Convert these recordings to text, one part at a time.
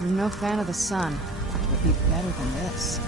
I'm no fan of the sun. It would be better than this.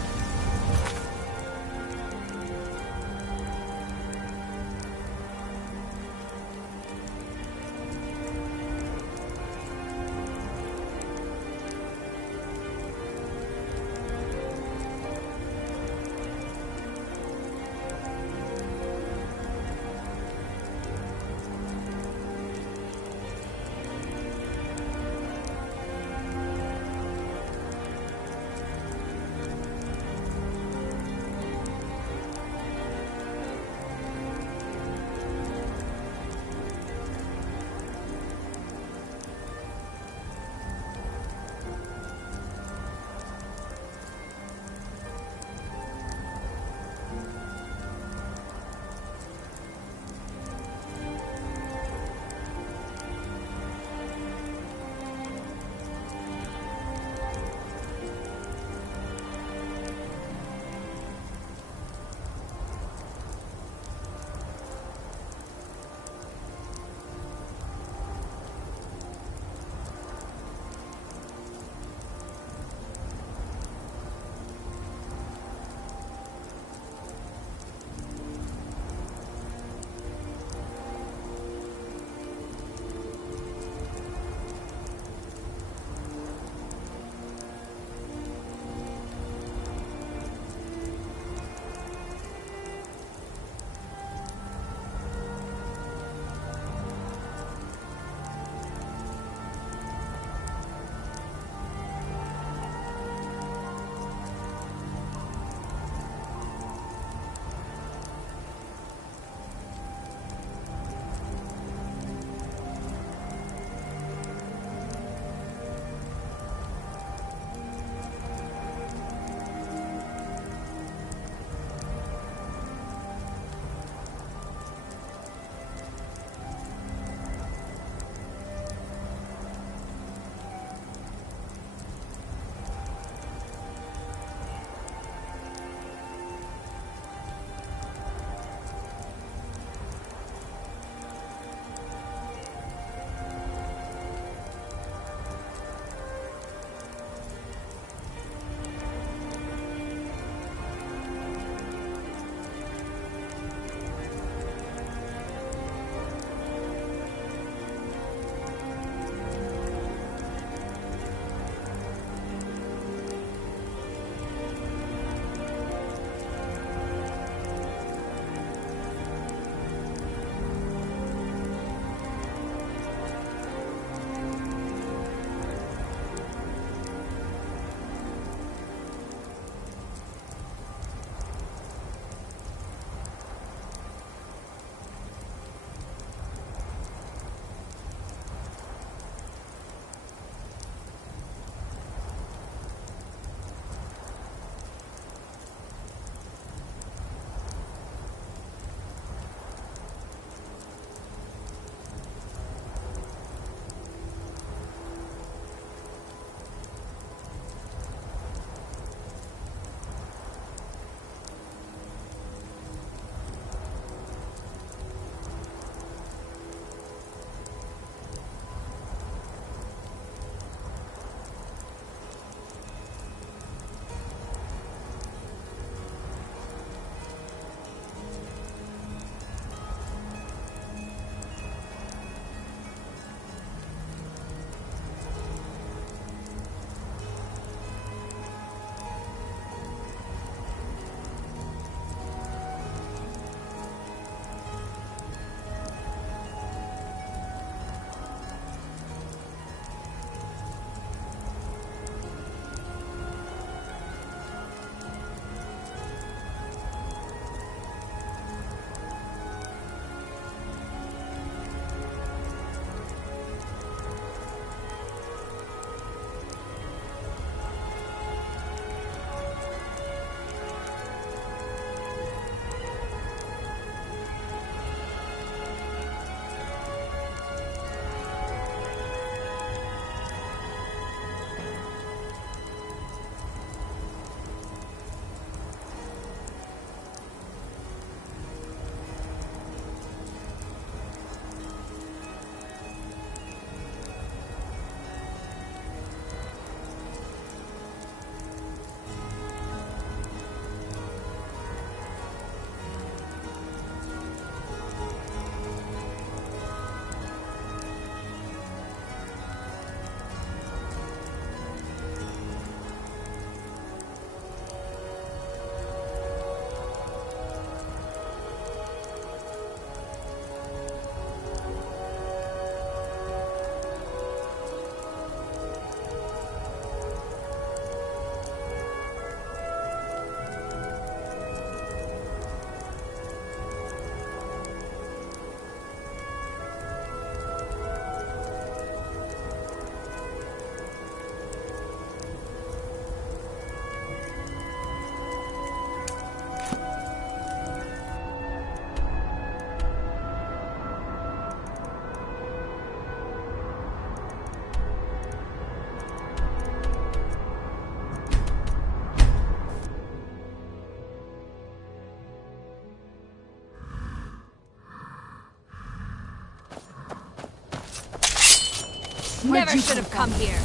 never should have come here.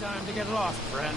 Time to get lost, friend.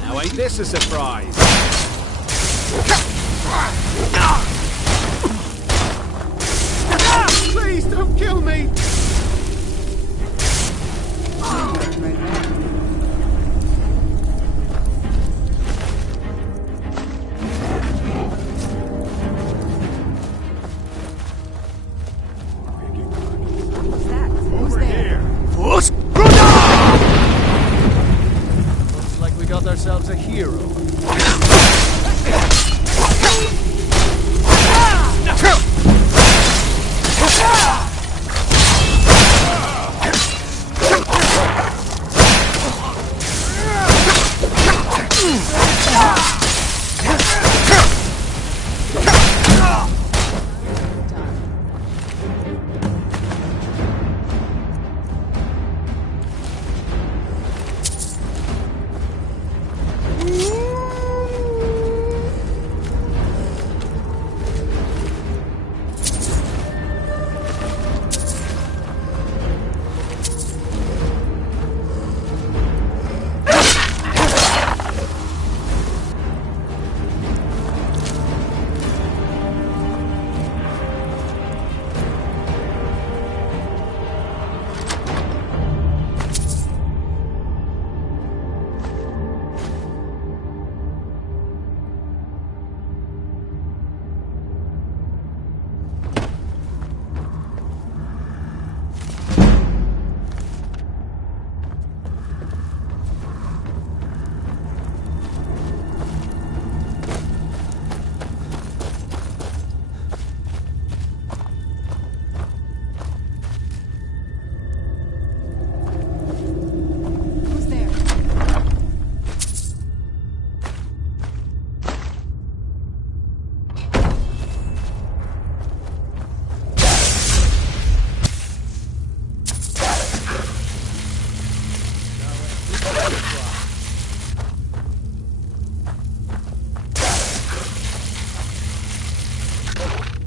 Now ain't this a surprise? Please don't kill me! What's that? Who's there? Looks like we got ourselves a hero.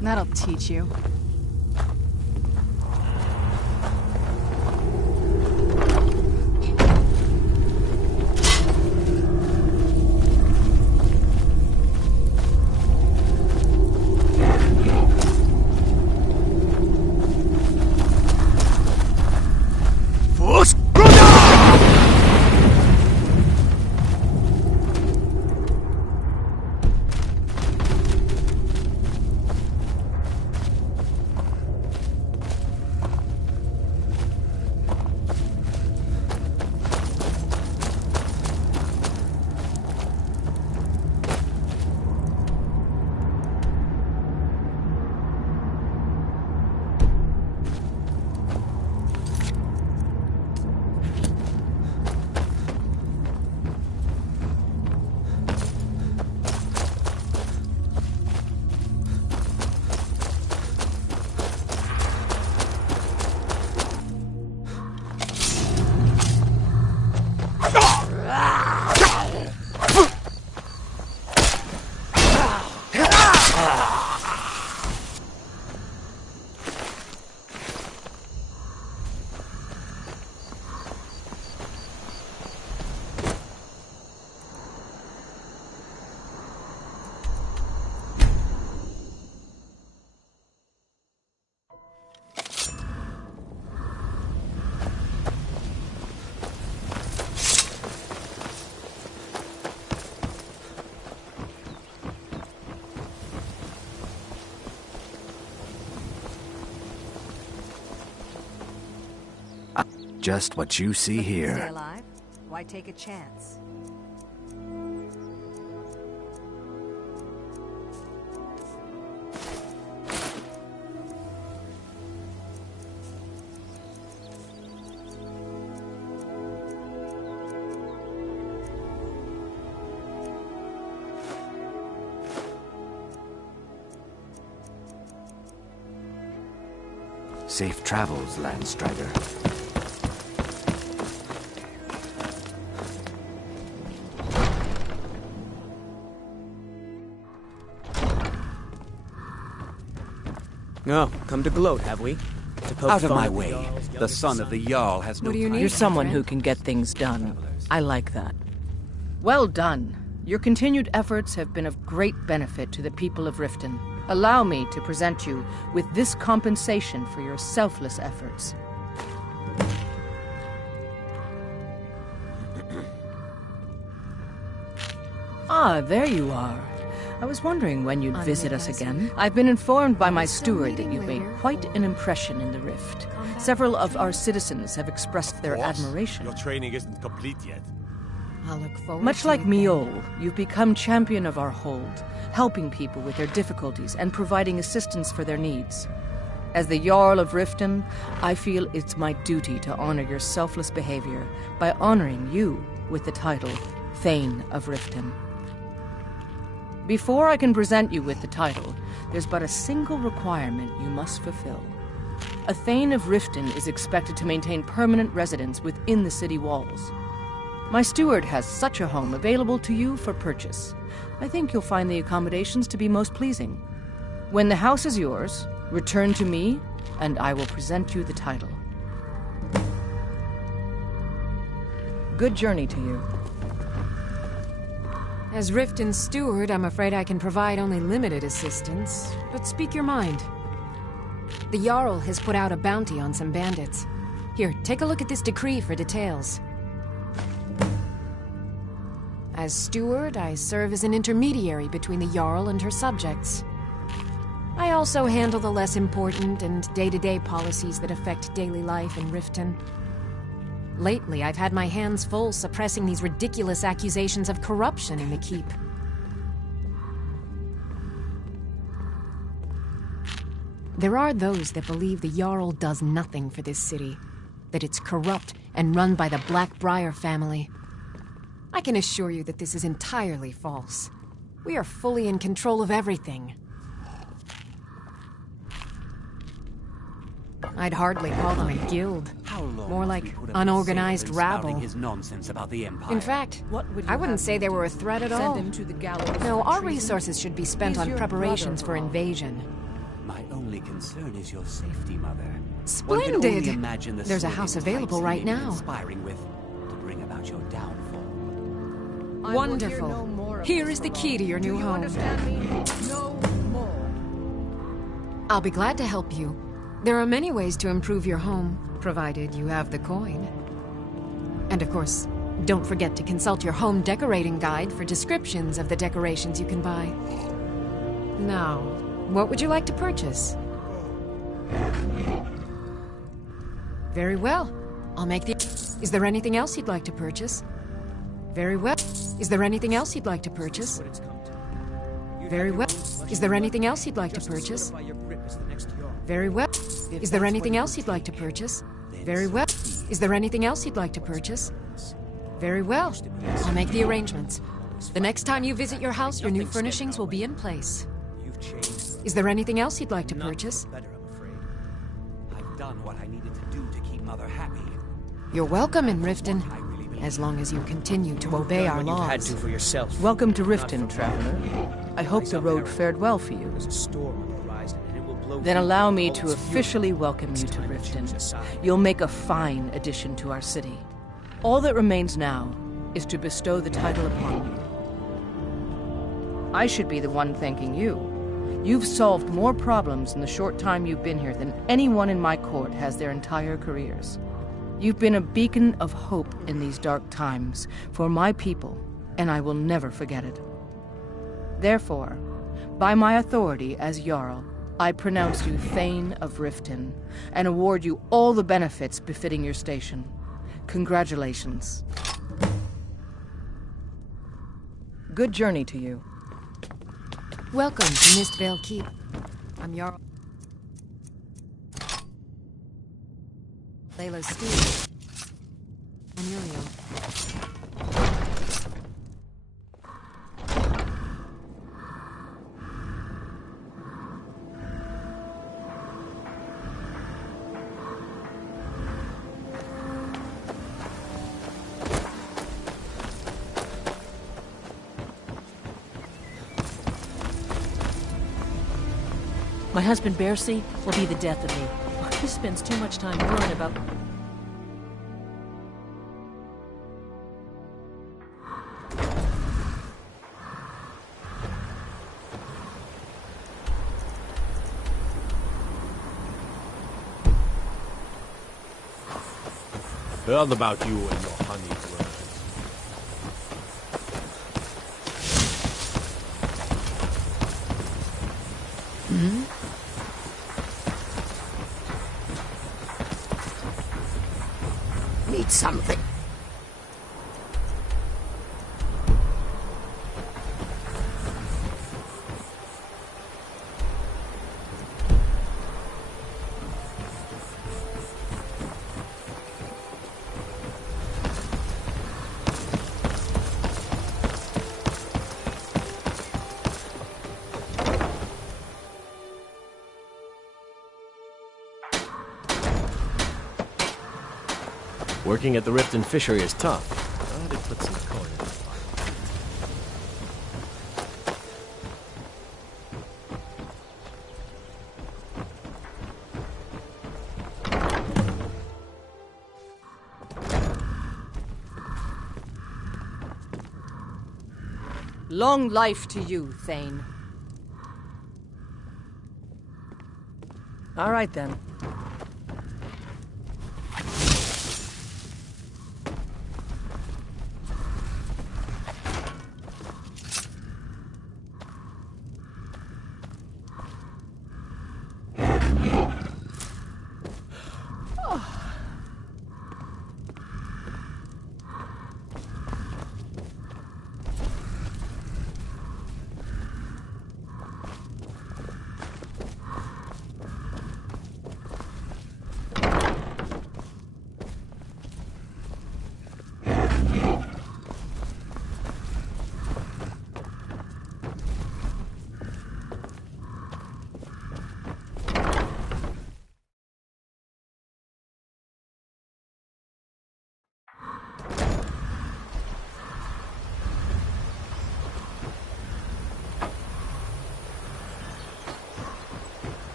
That'll teach you. Just what you see Stay here. alive? Why take a chance? Safe travels, Landstrider. Oh, come to gloat, have we? To poke Out of fun my at the way. Jarl's The youngest son of the Jarl has no What do you time. need? You're someone friend? who can get things done. I like that. Well done. Your continued efforts have been of great benefit to the people of Riften. Allow me to present you with this compensation for your selfless efforts. Ah, there you are. I was wondering when you'd visit us again. I've been informed by my steward that you've made quite an impression in the Rift. Several of our citizens have expressed their admiration. Your training isn't complete yet. I'll look forward Much to like it then. Miol, you've become champion of our hold, helping people with their difficulties and providing assistance for their needs. As the Jarl of Riften, I feel it's my duty to honor your selfless behavior by honoring you with the title Thane of Riften. Before I can present you with the title, there's but a single requirement you must fulfill. A Thane of Riften is expected to maintain permanent residence within the city walls. My steward has such a home available to you for purchase. I think you'll find the accommodations to be most pleasing. When the house is yours, return to me, and I will present you the title. Good journey to you. As Riften's steward, I'm afraid I can provide only limited assistance, but speak your mind. The Jarl has put out a bounty on some bandits. Here, take a look at this decree for details. As steward, I serve as an intermediary between the Jarl and her subjects. I also handle the less important and day-to-day policies that affect daily life in Riften. Lately, I've had my hands full suppressing these ridiculous accusations of corruption in the keep. There are those that believe the Jarl does nothing for this city, that it's corrupt and run by the Blackbriar family. I can assure you that this is entirely false. We are fully in control of everything. I'd hardly call them a guild. More like unorganized rabble. His nonsense about the Empire. In fact, I wouldn't say they were a threat at Send all. him to the gallows. No, for our treason? resources should be spent He's on your preparations for brother. invasion. My only concern is your safety, Mother. One can Splendid! only imagine the There's a sorting house types available right you've been now. Conspiring with to bring about your downfall. I will hear Wonderful. no more of Here this is the for key to long. your new Do you home. understand me? No more. I'll be glad to help you. There are many ways to improve your home, provided you have the coin. And of course, don't forget to consult your home decorating guide for descriptions of the decorations you can buy. Now, what would you like to purchase? Very well. I'll make the... Is there anything else you'd like to purchase? Very well. Is there anything else you'd like to purchase? What it's come to. Very well. Is there anything else you'd like to purchase? By your grip as the next Jarl. Very well. Is there anything else you'd like to purchase? Very well. Is there anything else you'd like to purchase? Very well. I'll make the arrangements. The next time you visit your house, your new furnishings will be in place. You've changed. Is there anything else you'd like to Not purchase? better, I'm afraid. I've done what I needed to do to keep Mother happy. You're welcome in Riften, as long as you continue to obey our Done what you had laws. to for yourself. Welcome to Not Riften, for traveler. I hope the road fared well for you. There's a storm on the horizon, and it will blow Then through allow all me its to fury. officially welcome you It's to time choose a Riften. side. You'll make a fine addition to our city. All that remains now is to bestow the title upon you. I should be the one thanking you. You've solved more problems in the short time you've been here than anyone in my court has their entire careers. You've been a beacon of hope in these dark times for my people, and I will never forget it. Therefore, by my authority as Jarl, I pronounce you Thane of Riften, and award you all the benefits befitting your station. Congratulations. Good journey to you. Welcome to Mistvale Keep. I'm Jarl Layla's steward. And Uriel. My husband, Bercy, will be the death of me. He spends too much time worrying about... Heard about you and your honey birds. Need something. Working at the Riften fishery is tough. Glad they put some corn in the Long life to you, Thane. All right, then.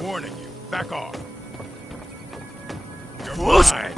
Warning you, back off. You're mine.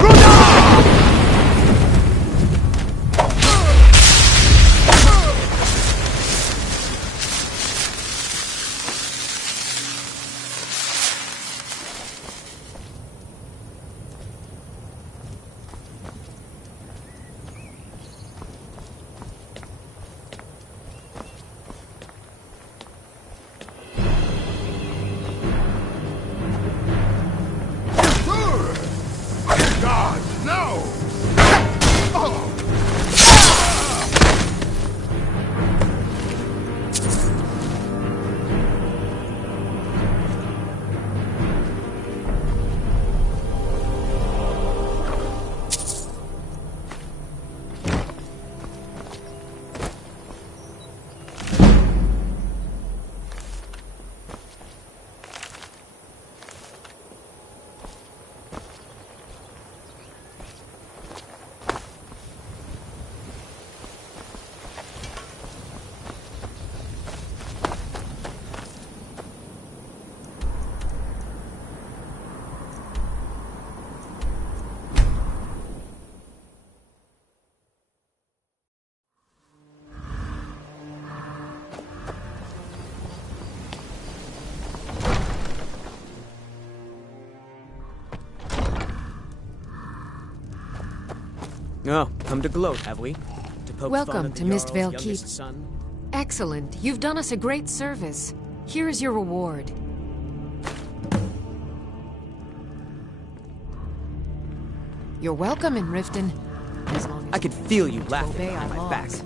Oh, come to gloat, have we? To poke Welcome fun at to the Mistvale Jarl's Keep. youngest son? Excellent. You've done us a great service. Here is your reward. You're welcome in Riften. As long as I could feel you laughing obey behind our my back. laws.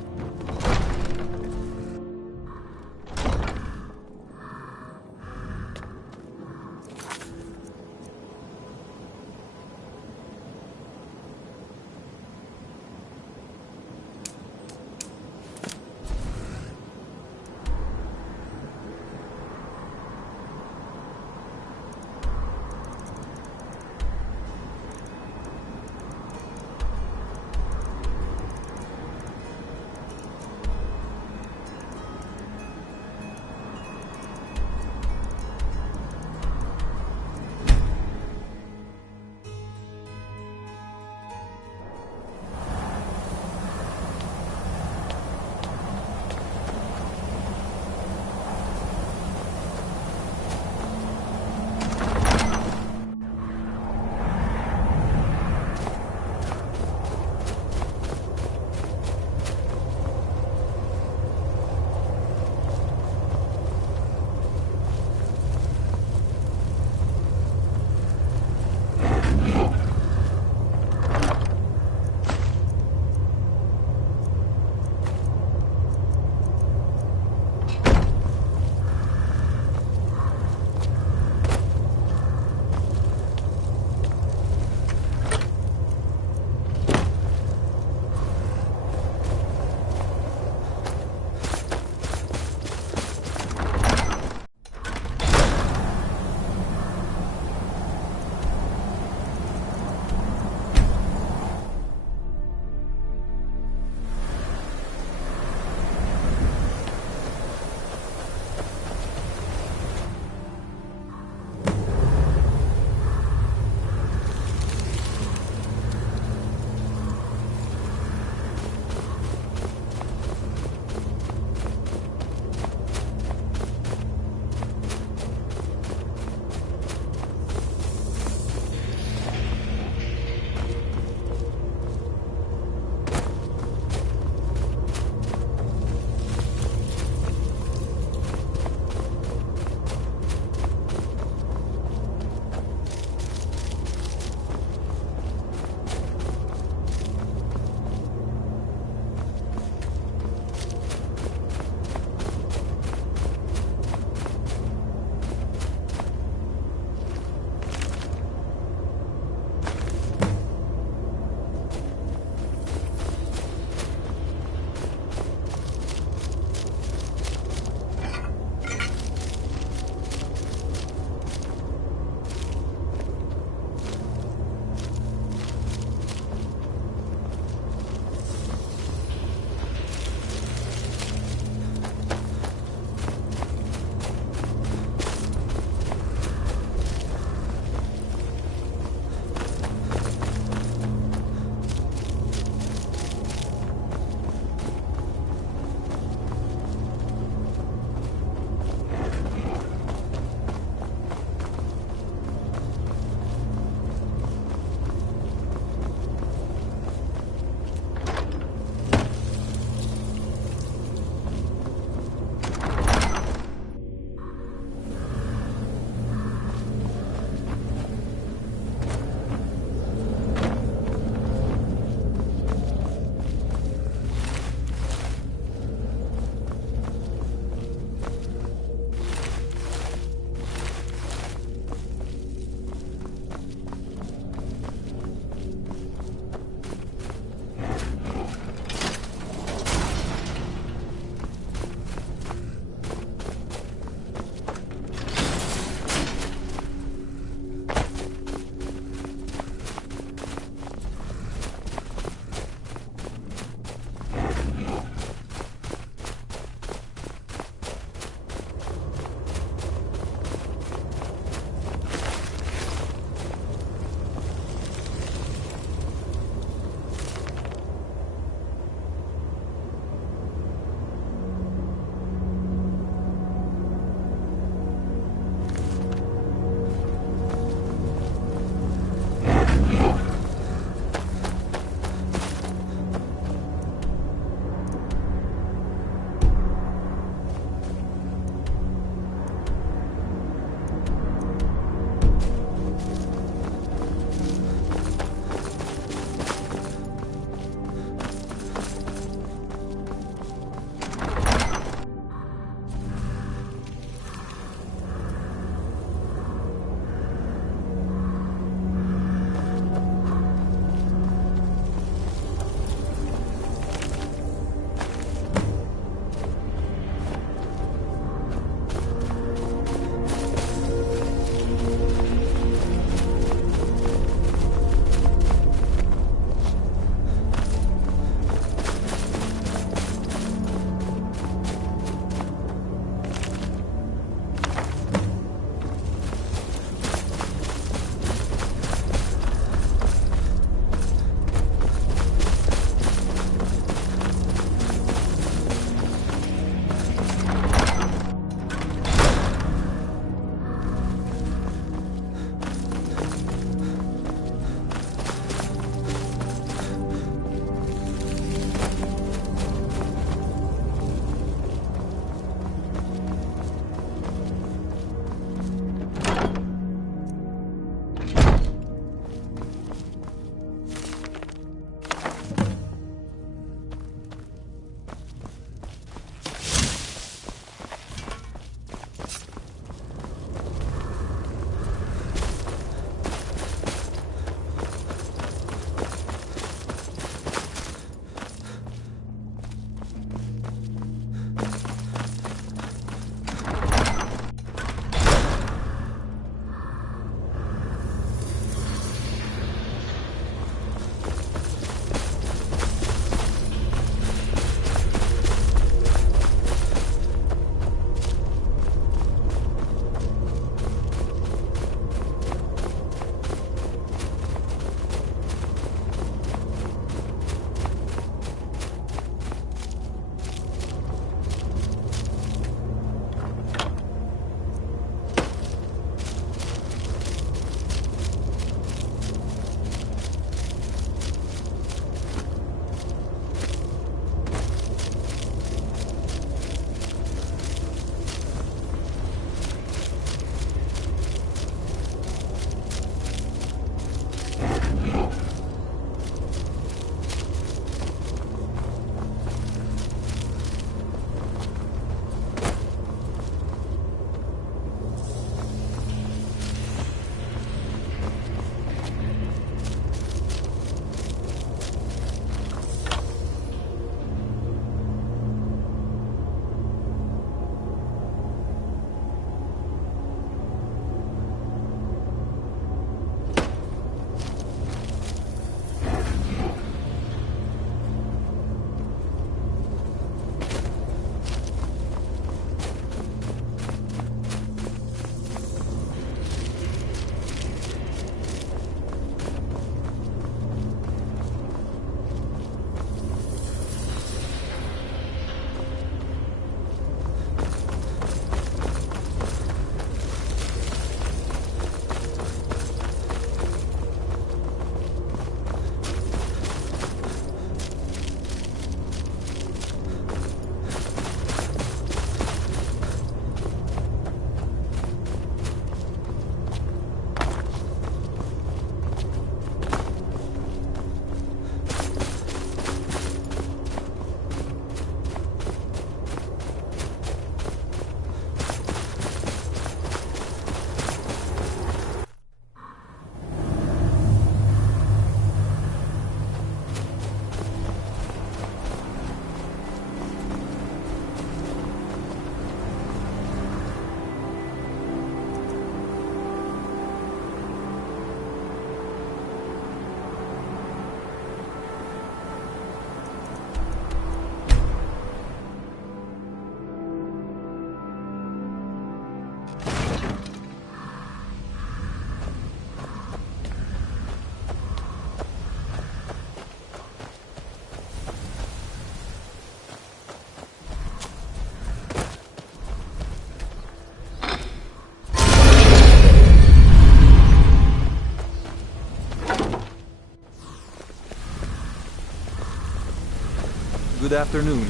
Good afternoon.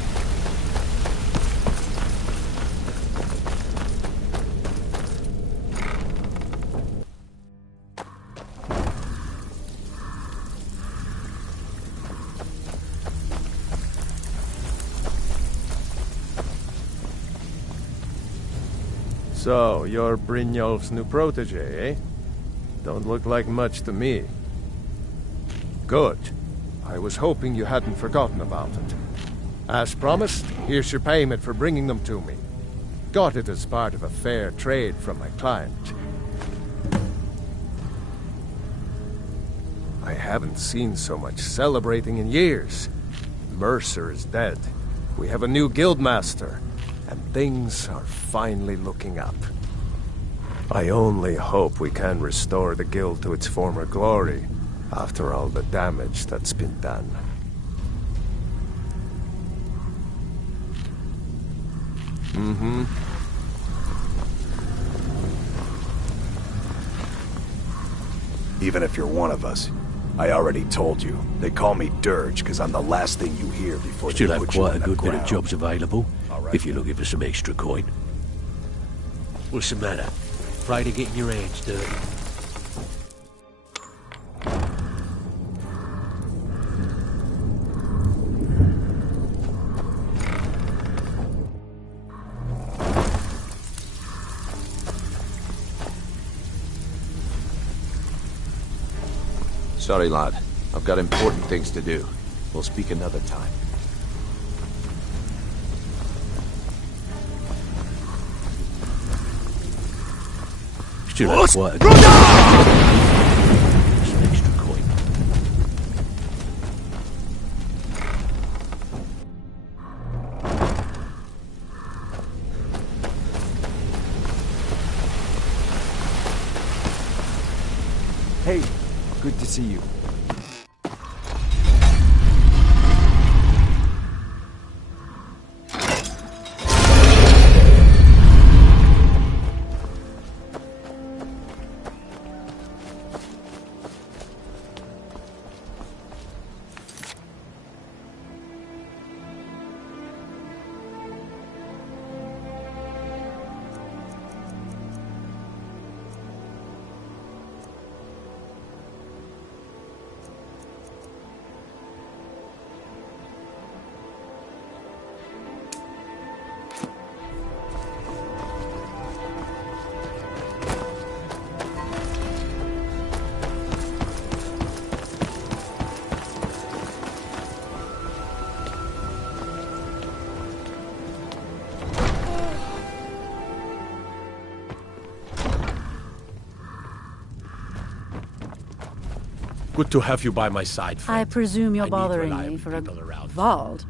So, you're Brynjolf's new protege, eh? Don't look like much to me. Good. I was hoping you hadn't forgotten about it. As promised, here's your payment for bringing them to me. Got it as part of a fair trade from my client. I haven't seen so much celebrating in years. Mercer is dead. We have a new guildmaster, and things are finally looking up. I only hope we can restore the guild to its former glory, after all the damage that's been done. Mm-hmm. Even if you're one of us, I already told you. They call me Dirge because I'm the last thing you hear before Still they have put you quite a on the good bit of ground. jobs available, if you're looking for some extra coin. What's the matter? Afraid of getting your hands dirty? Sorry, lad. I've got important things to do. We'll speak another time. Still have quite a good some extra coin. Hey, good to see you. Good to have you by my side, friend. I presume you're I need bothering reliable me for a people around. Vald.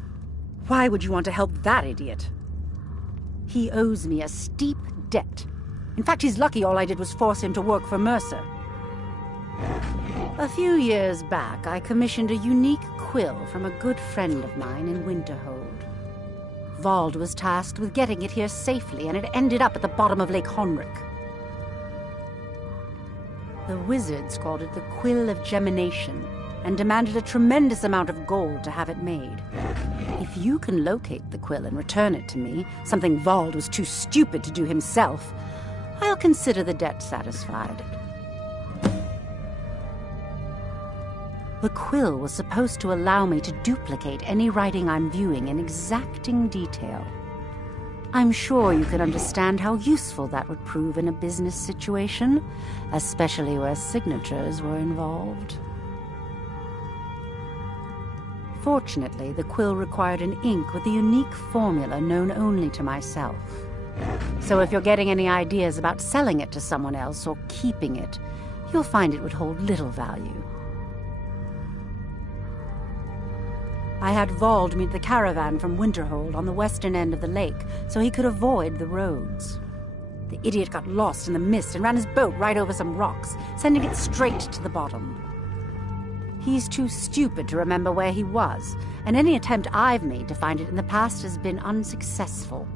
Why would you want to help that idiot? He owes me a steep debt. In fact, he's lucky all I did was force him to work for Mercer. A few years back, I commissioned a unique quill from a good friend of mine in Winterhold. Vald was tasked with getting it here safely, and it ended up at the bottom of Lake Honrick. The wizards called it the Quill of Gemination, and demanded a tremendous amount of gold to have it made. If you can locate the quill and return it to me, something Vald was too stupid to do himself, I'll consider the debt satisfied. The quill was supposed to allow me to duplicate any writing I'm viewing in exacting detail. I'm sure you can understand how useful that would prove in a business situation, especially where signatures were involved. Fortunately, the quill required an ink with a unique formula known only to myself. So if you're getting any ideas about selling it to someone else or keeping it, you'll find it would hold little value. I had Vald meet the caravan from Winterhold on the western end of the lake, so he could avoid the roads. The idiot got lost in the mist and ran his boat right over some rocks, sending it straight to the bottom. He's too stupid to remember where he was, and any attempt I've made to find it in the past has been unsuccessful.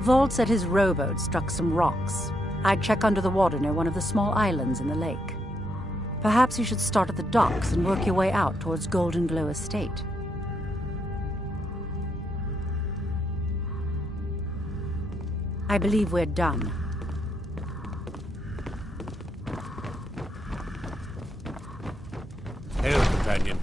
Vald said his rowboat struck some rocks. I'd check under the water near one of the small islands in the lake. Perhaps you should start at the docks and work your way out towards Golden Glow Estate. I believe we're done. Hail, companion.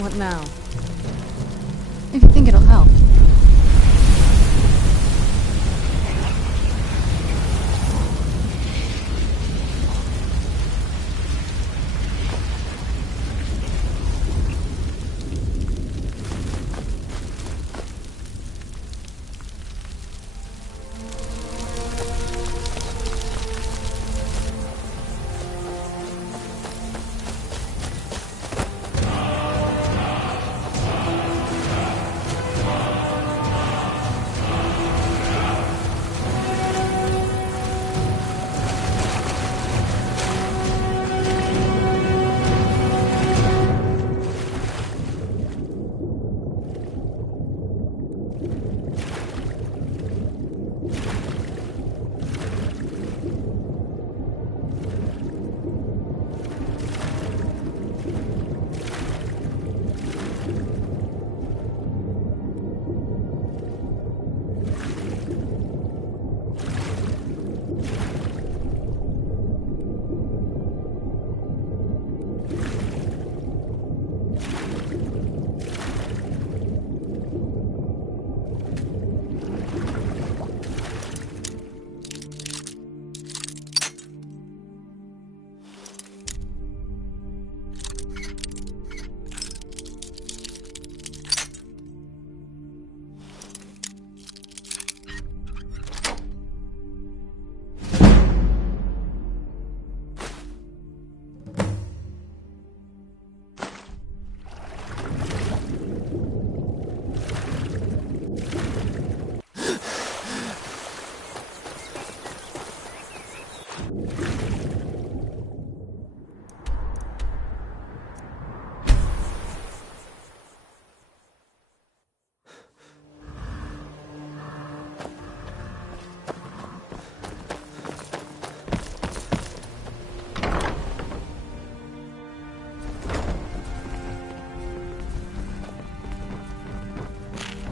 What now? If you think it'll help.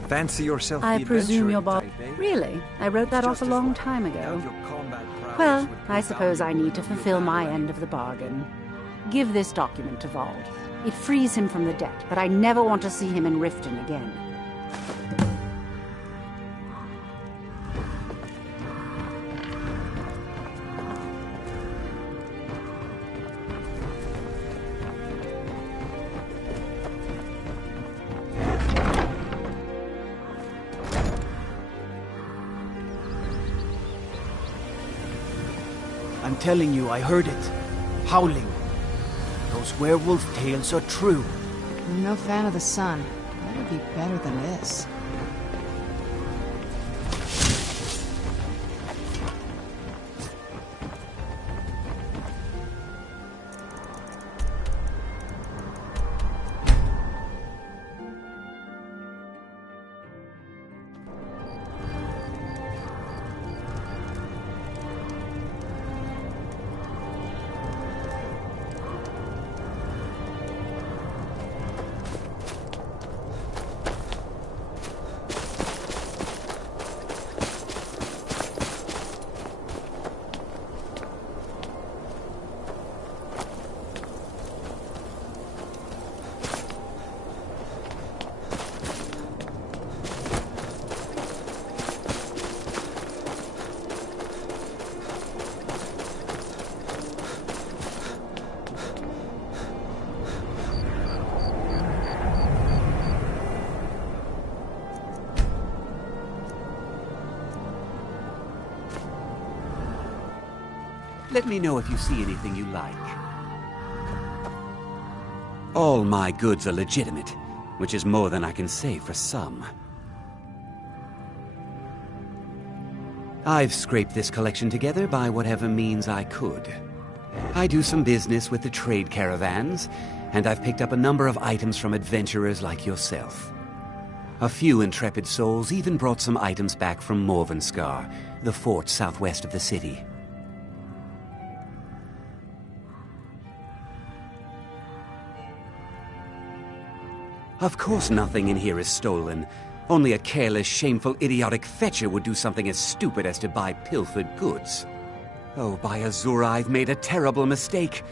Fancy yourself I the presume your adventuring boss... type, eh? Really? I wrote that off a long time ago. Well, I suppose I need to fulfill my end of the bargain. Give this document to Vald. It frees him from the debt, but I never want to see him in Riften again. I'm telling you, I heard it. Howling. Those werewolf tales are true. I'm no fan of the sun. That would be better than this. Let me know if you see anything you like. All my goods are legitimate, which is more than I can say for some. I've scraped this collection together by whatever means I could. I do some business with the trade caravans, and I've picked up a number of items from adventurers like yourself. A few intrepid souls even brought some items back from Morvenskar, the fort southwest of the city. Of course nothing in here is stolen. Only a careless, shameful, idiotic fetcher would do something as stupid as to buy pilfered goods. Oh, by Azura, I've made a terrible mistake.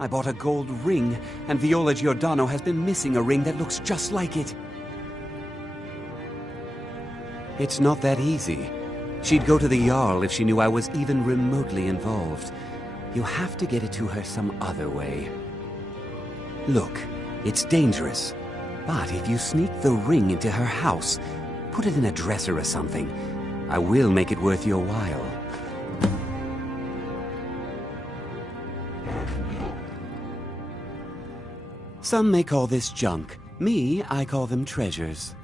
I bought a gold ring, and Viola Giordano has been missing a ring that looks just like it. It's not that easy. She'd go to the Jarl if she knew I was even remotely involved. You have to get it to her some other way. Look, it's dangerous. But if you sneak the ring into her house, put it in a dresser or something, I will make it worth your while. Some may call this junk. Me, I call them treasures.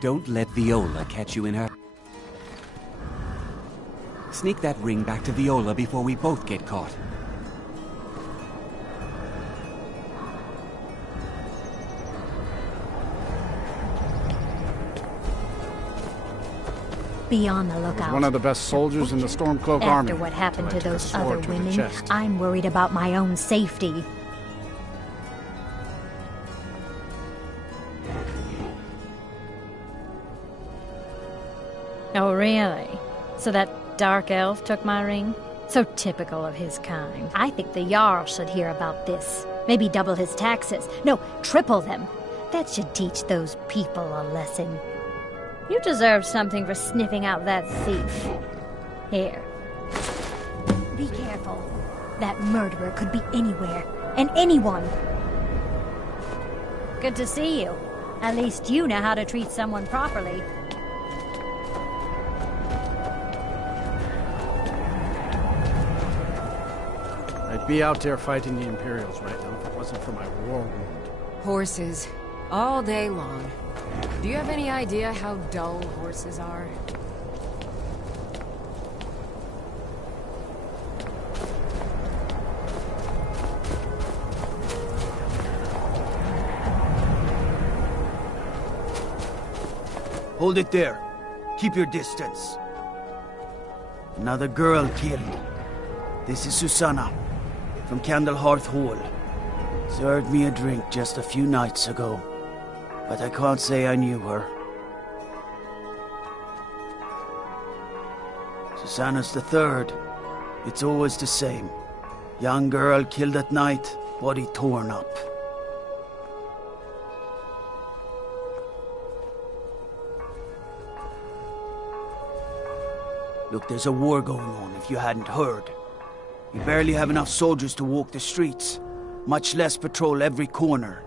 Don't let Viola catch you in her... sneak that ring back to Viola before we both get caught. Be on the lookout. Was one of the best soldiers in the Stormcloak army. After what happened to Until I took a those sword other to the women, chest. I'm worried about my own safety. Oh, really? So that dark elf took my ring? So typical of his kind. I think the Jarl should hear about this. Maybe double his taxes. No, triple them. That should teach those people a lesson. You deserve something for sniffing out that thief. Here. Be careful. That murderer could be anywhere, and anyone. Good to see you. At least you know how to treat someone properly. I'd be out there fighting the Imperials right now if it wasn't for my war wound. Horses. All day long. Do you have any idea how dull horses are? Hold it there. Keep your distance. Another girl killed. This is Susanna, from Candlehearth Hall. Served me a drink just a few nights ago, but I can't say I knew her. Susanna's the third. It's always the same. Young girl killed at night, body torn up. Look, there's a war going on, if you hadn't heard. We barely have enough soldiers to walk the streets, much less patrol every corner.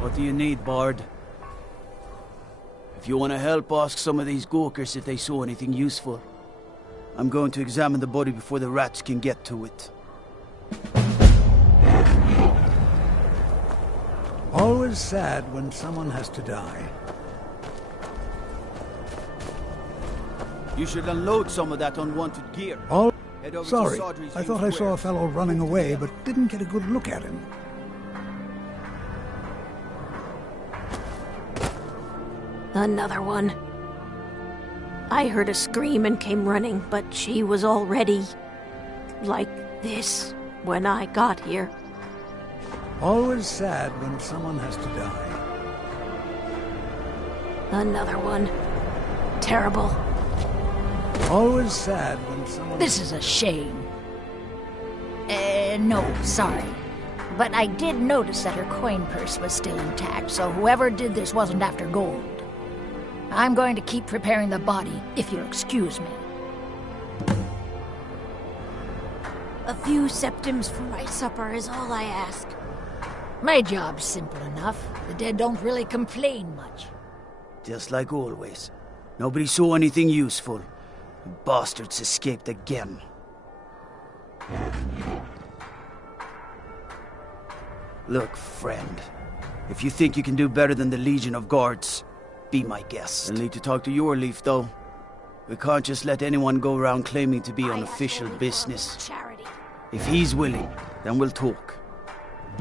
What do you need, Bard? If you want to help, ask some of these gawkers if they saw anything useful. I'm going to examine the body before the rats can get to it. Always sad when someone has to die. You should unload some of that unwanted gear. Oh, Head over to sorry. Sodri's I thought I used saw a wares. fellow running away, but didn't get a good look at him. Another one. I heard a scream and came running, but she was already like this when I got here. Always sad when someone has to die. Another one. Terrible. Always sad when someone... This is a shame. No, sorry. But I did notice that her coin purse was still intact, so whoever did this wasn't after gold. I'm going to keep preparing the body, if you'll excuse me. A few septims for my supper is all I ask. My job's simple enough. The dead don't really complain much. Just like always. Nobody saw anything useful. The bastards escaped again. Look, friend. If you think you can do better than the Legion of Guards, be my guest. I'll need to talk to your Leaf, though. We can't just let anyone go around claiming to be on official business. If he's willing, then we'll talk.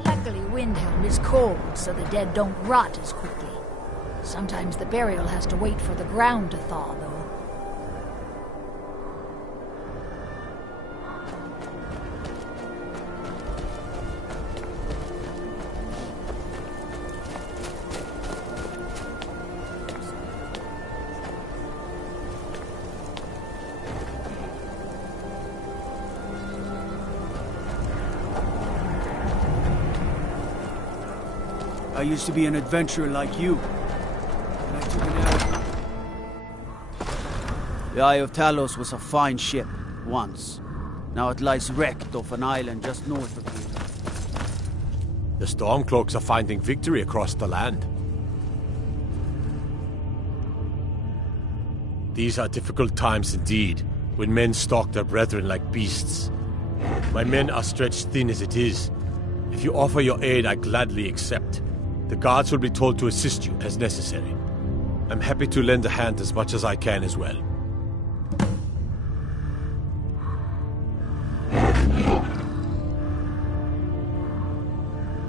Luckily, Windhelm is cold, so the dead don't rot as quickly. Sometimes the burial has to wait for the ground to thaw, though. I used to be an adventurer like you. And I took an arrow. The Eye of Talos was a fine ship, once. Now it lies wrecked off an island just north of here. The Stormcloaks are finding victory across the land. These are difficult times indeed, when men stalk their brethren like beasts. My men are stretched thin as it is. If you offer your aid, I gladly accept. The guards will be told to assist you as necessary. I'm happy to lend a hand as much as I can as well.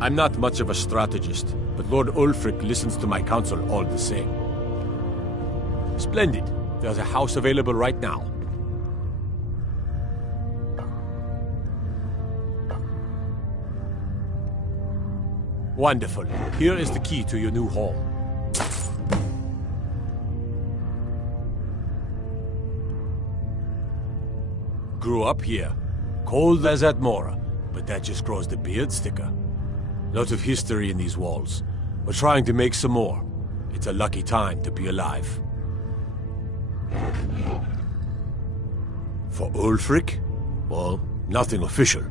I'm not much of a strategist, but Lord Ulfric listens to my counsel all the same. Splendid. There's a house available right now. Wonderful. Here is the key to your new home. Grew up here. Cold as at Mora, but that just grows the beard sticker. Lot of history in these walls. We're trying to make some more. It's a lucky time to be alive. For Ulfric? Well, nothing official.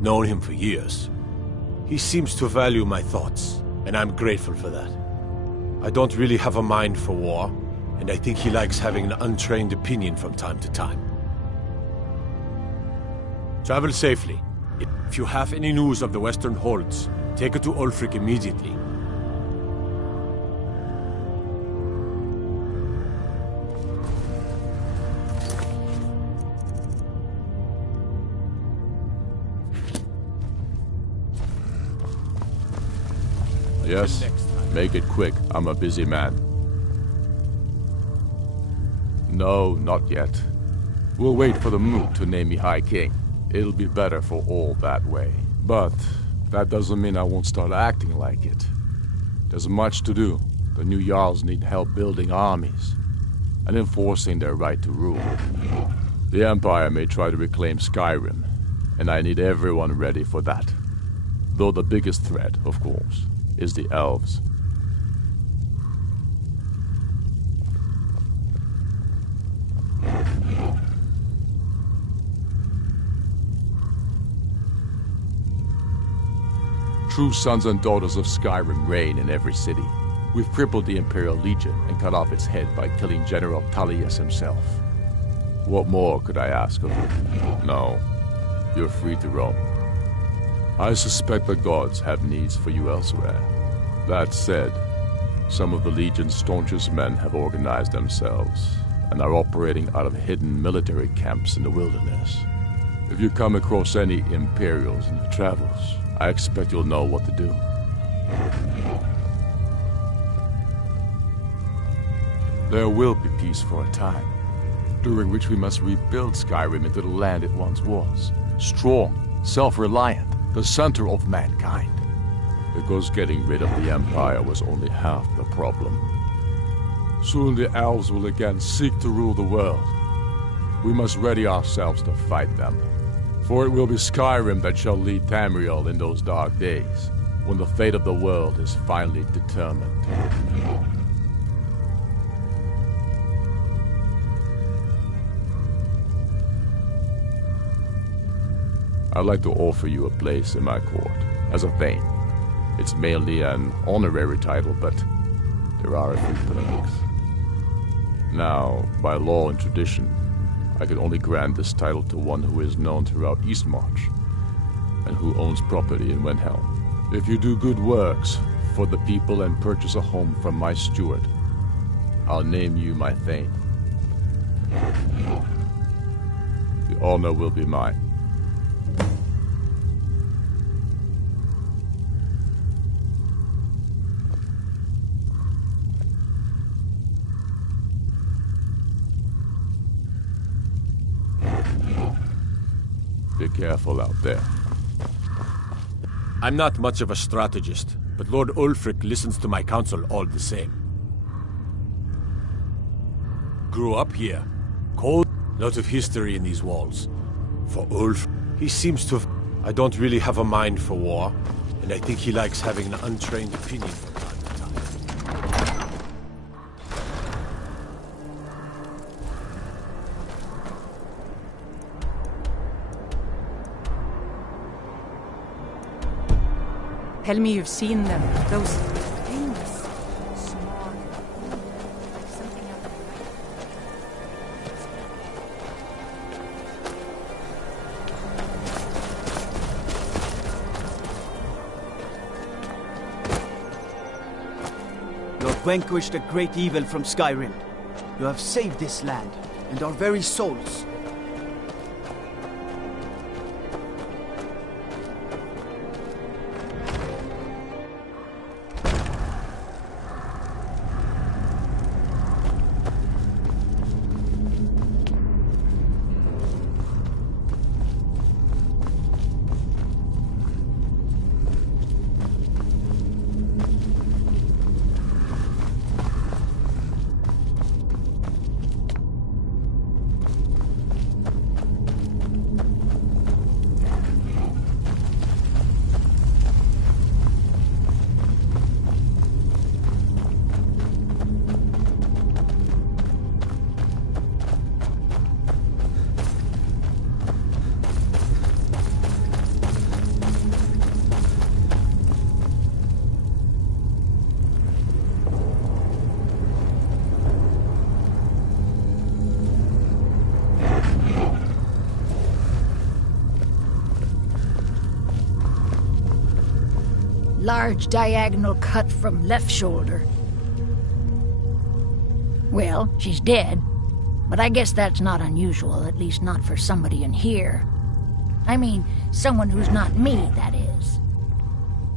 Known him for years. He seems to value my thoughts, and I'm grateful for that. I don't really have a mind for war, and I think he likes having an untrained opinion from time to time. Travel safely. If you have any news of the Western Holds, take it to Ulfric immediately. Yes, make it quick. I'm a busy man. No, not yet. We'll wait for the moot to name me High King. It'll be better for all that way. But that doesn't mean I won't start acting like it. There's much to do. The new Jarls need help building armies and enforcing their right to rule. The Empire may try to reclaim Skyrim, and I need everyone ready for that. Though the biggest threat, of course, is the elves. True sons and daughters of Skyrim reign in every city. We've crippled the Imperial Legion and cut off its head by killing General Tullius himself. What more could I ask of you? No, you're free to roam. I suspect the gods have needs for you elsewhere. That said, some of the Legion's staunchest men have organized themselves and are operating out of hidden military camps in the wilderness. If you come across any Imperials in your travels, I expect you'll know what to do. There will be peace for a time, during which we must rebuild Skyrim into the land it once was. Strong, self-reliant, the center of mankind. Because getting rid of the Empire was only half the problem. Soon the elves will again seek to rule the world. We must ready ourselves to fight them. For it will be Skyrim that shall lead Tamriel in those dark days, when the fate of the world is finally determined. I'd like to offer you a place in my court, as a Thane. It's mainly an honorary title, but there are a few perks. Now, by law and tradition, I can only grant this title to one who is known throughout Eastmarch, and who owns property in Windhelm. If you do good works for the people and purchase a home from my steward, I'll name you my Thane. The honor will be mine. Be careful out there. I'm not much of a strategist, but Lord Ulfric listens to my counsel all the same. Grew up here. Cold. Lot of history in these walls. For Ulf, he seems to have... I don't really have a mind for war, and I think he likes having an untrained opinion from time to time. Tell me you've seen them. Those things. Small. Something out You have vanquished a great evil from Skyrim. You have saved this land and our very souls. Large diagonal cut from left shoulder. Well, she's dead, but I guess that's not unusual, at least not for somebody in here. I mean, someone who's not me, that is.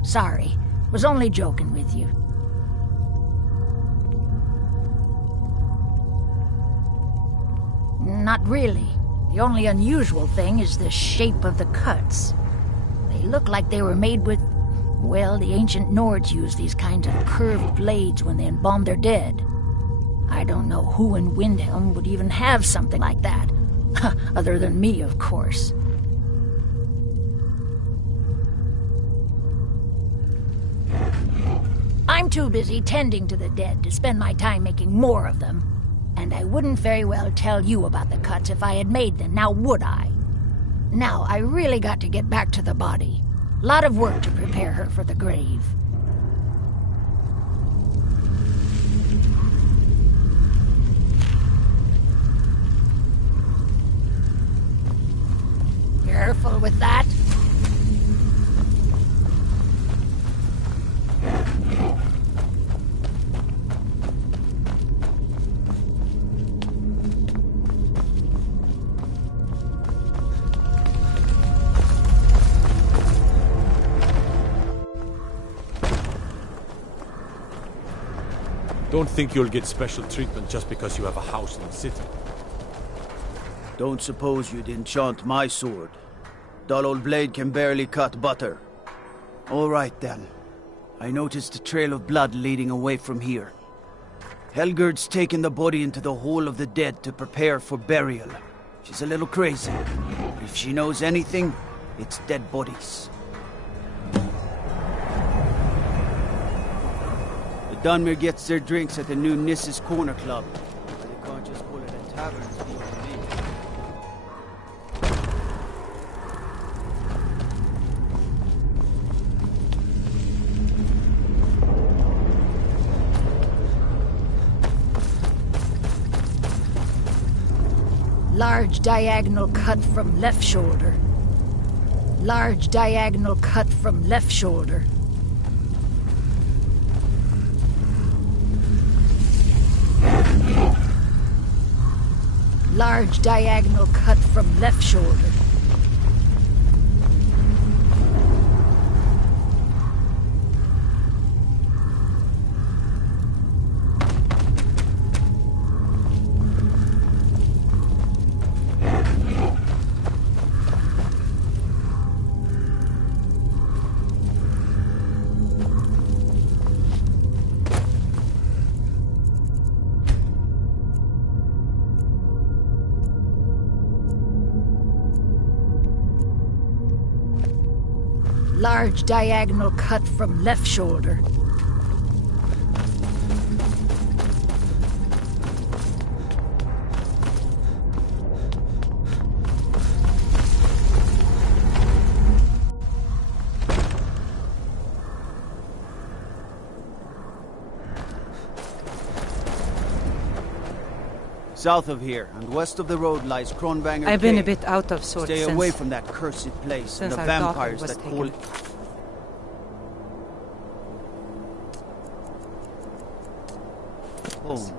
Sorry, was only joking with you. Not really. The only unusual thing is the shape of the cuts. They look like they were made with... Well, the ancient Nords used these kinds of curved blades when they embalmed their dead. I don't know who in Windhelm would even have something like that. Other than me, of course. I'm too busy tending to the dead to spend my time making more of them. And I wouldn't very well tell you about the cuts if I had made them, now would I? Now, I really got to get back to the body. A lot of work to prepare her for the grave. Careful with that. Don't think you'll get special treatment just because you have a house in the city. Don't suppose you'd enchant my sword. Dull old blade can barely cut butter. All right, then. I noticed a trail of blood leading away from here. Helgerd's taken the body into the Hall of the Dead to prepare for burial. She's a little crazy. If she knows anything, it's dead bodies. The Dunmer gets their drinks at the new Nissa's Corner Club. But they can't just call it a tavern to be on me. Large diagonal cut from left shoulder. Large diagonal cut from left shoulder. Large diagonal cut from left shoulder. Large diagonal cut from left shoulder. South of here, and west of the road, lies Kronbanger I've been a Cave. bit out of sorts Stay away from that cursed place and the our daughter vampires was that taken. call it. Home.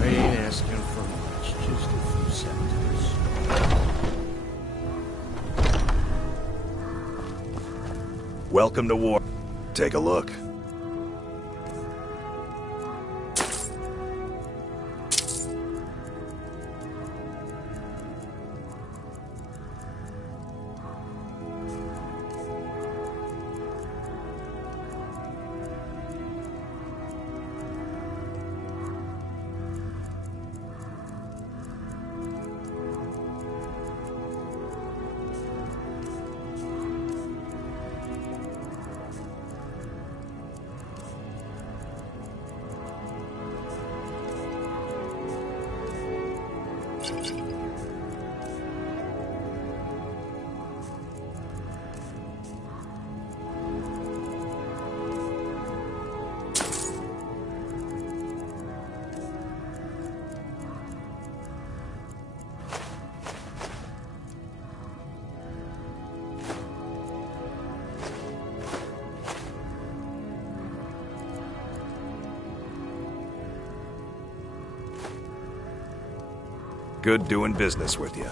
They ain't asking for much, just a few seconds. Welcome to war. Take a look. Good doing business with you.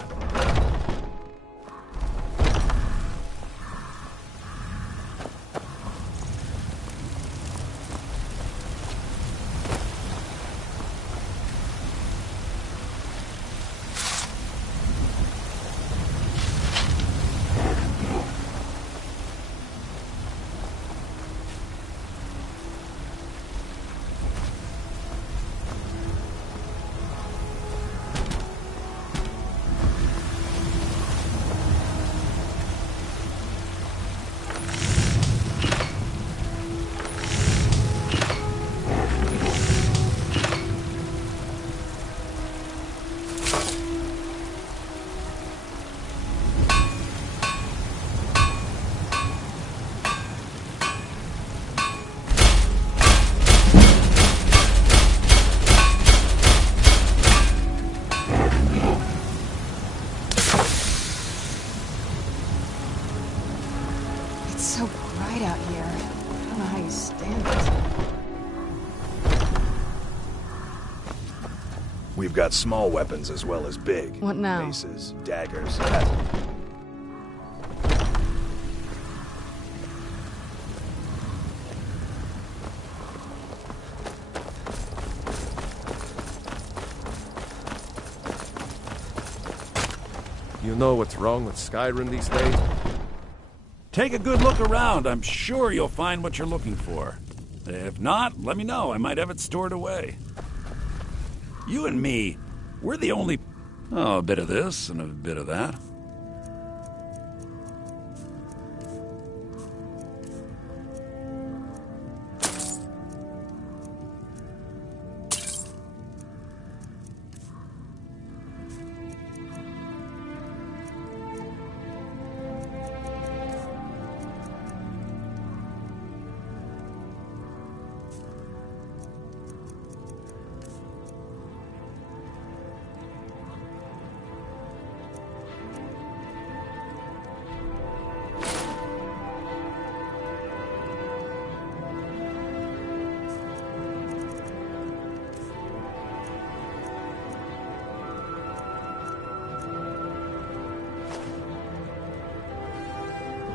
It's so bright out here. I don't know how you stand it. We've got small weapons as well as big. What now? Maces, daggers. You know what's wrong with Skyrim these days? Take a good look around. I'm sure you'll find what you're looking for. If not, let me know. I might have it stored away. You and me, we're the only... Oh, a bit of this and a bit of that.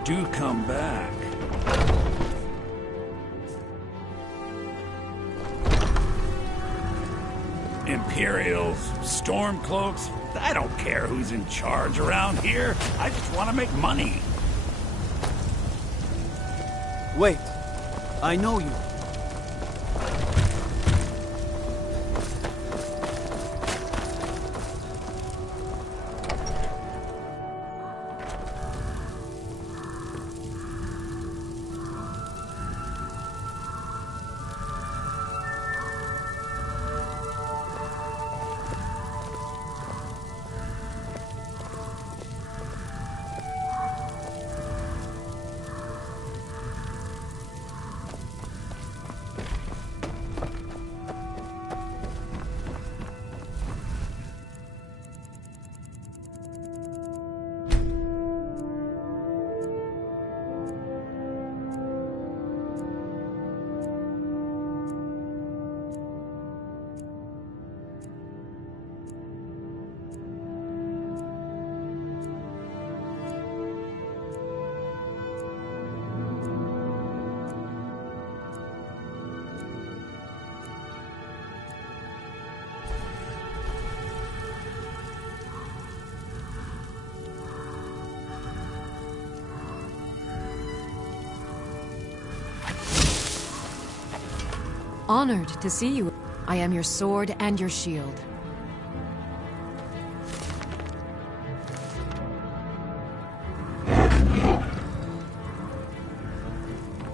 Do come back. Imperials, Stormcloaks, I don't care who's in charge around here. I just want to make money. Wait. I know you. Honored to see you. I am your sword and your shield.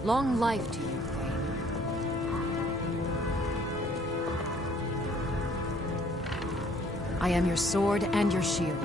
Long life to you, Thane. I am your sword and your shield.